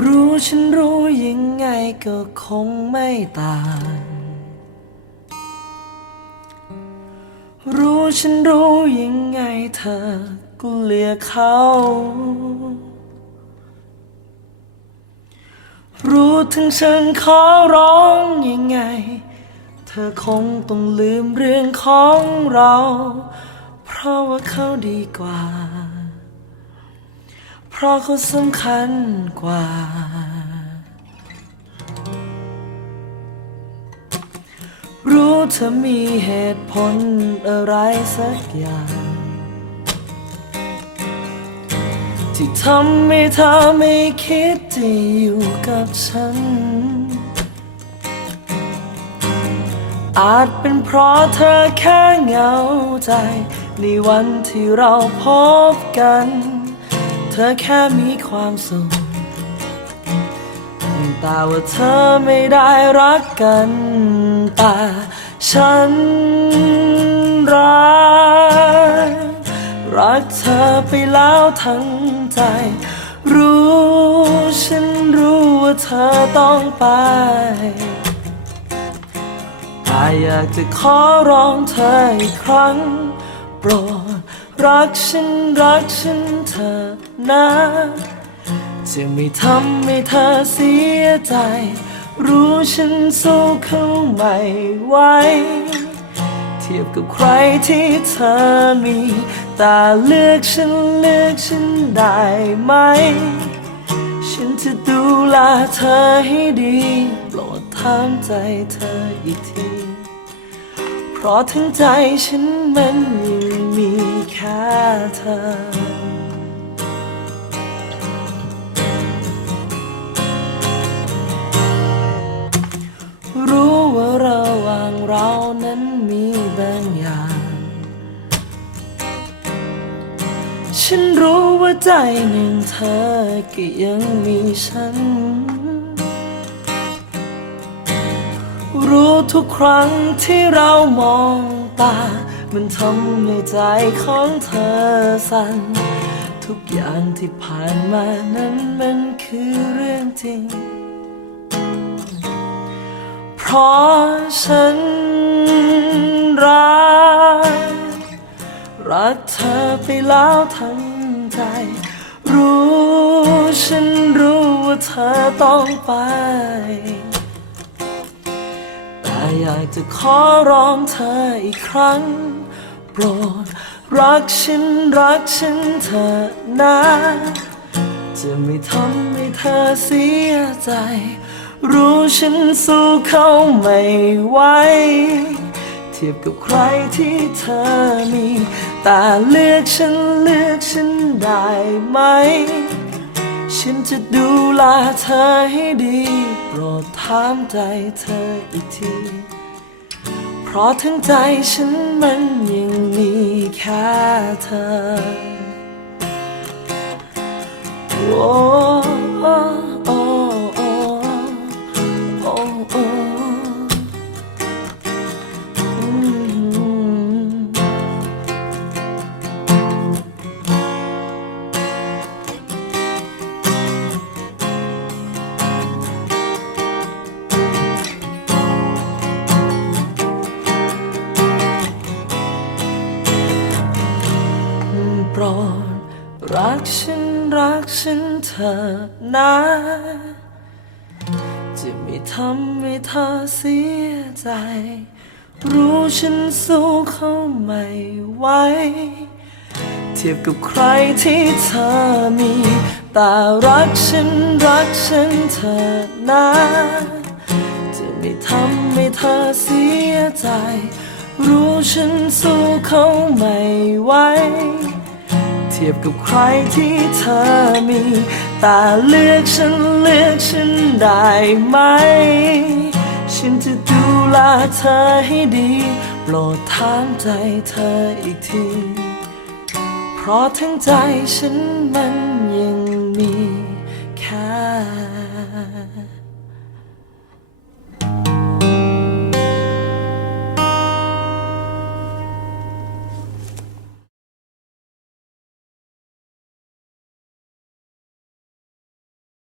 รู้ฉันรู้ยังไงก็คงไม่ต่าง รู้ฉันรู้ยังไงเธอก็เลือกเขา รู้ถึงฉันขอร้องยังไง เธอคงต้องลืมเรื่องของเรา เพราะว่าเขาดีกว่า ราะเขาสำคัญกว่า รู้เธอมีเหตุผลอะไรสักอย่าง ที่ทำให้เธอไม่คิดที่อยู่กับฉัน อาจเป็นเพราะเธอแค่เหงาใจ ในวันที่เราพบกัน เธอแค่มีความสุขแต่ว่าเธอไม่ได้รักกัน แต่ฉันรัก รักเธอไปแล้วทั้งใจ รู้ฉันรู้ว่าเธอต้องไปแต่อยากจะขอร้องเธออีกครั้ง ปรดรักฉันรักฉันเธอนะ จะไม่ทำให้เธอเสียใจ รู้ฉันสู้เขาไม่ไหวเทียบกับใครที่เธอมี แต่เลือกฉันเลือกฉันได้ไหม ฉันจะดูแลเธอให้ดี โปรดถามใจเธออีกที เพราะทั้งใจฉันมันยังมีแค่เธอ รู้ว่าระหว่างเรานั้นมีบางอย่าง ฉันรู้ว่าใจหนึ่งเธอก็ยังมีฉัน รู้ทุกครั้งที่เรามองตา มันทำให้ใจของเธอสั่น ทุกอย่างที่ผ่านมานั้นมันคือเรื่องจริง เพราะฉันรัก รักเธอไปแล้วทั้งใจ รู้ฉันรู้ว่าเธอต้องไป อยากจะขอร้องเธออีกครั้ง โปรด รักฉันรักฉันเธอนะ จะไม่ทำให้เธอเสียใจ รู้ฉันสู้เขาไม่ไหวเทียบกับใครที่เธอมี แต่เลือกฉันเลือกฉันได้ไหม ฉันจะดูแลเธอให้ดี โปรดถามใจเธออีกที เพราะทั้งใจฉันมันยังมีแค่เธอ โอ้ รด รักฉันรักฉันเธอนะ จะไม่ทำให้เธอเสียใจ รู้ฉันสู้เขาไม่ไหวเทียบกับใครที่เธอมี แต่รักฉันรักฉันเธอนะ จะไม่ทำให้เธอเสียใจ รู้ฉันสู้เขาไม่ไหว ทียบกับใครที่เธอมี แต่เลือกฉันเลือกฉันได้ไหม ฉันจะดูแลเธอให้ดี โปรดถามใจเธออีกที เพราะทั้งใจฉันมันยังมีแค่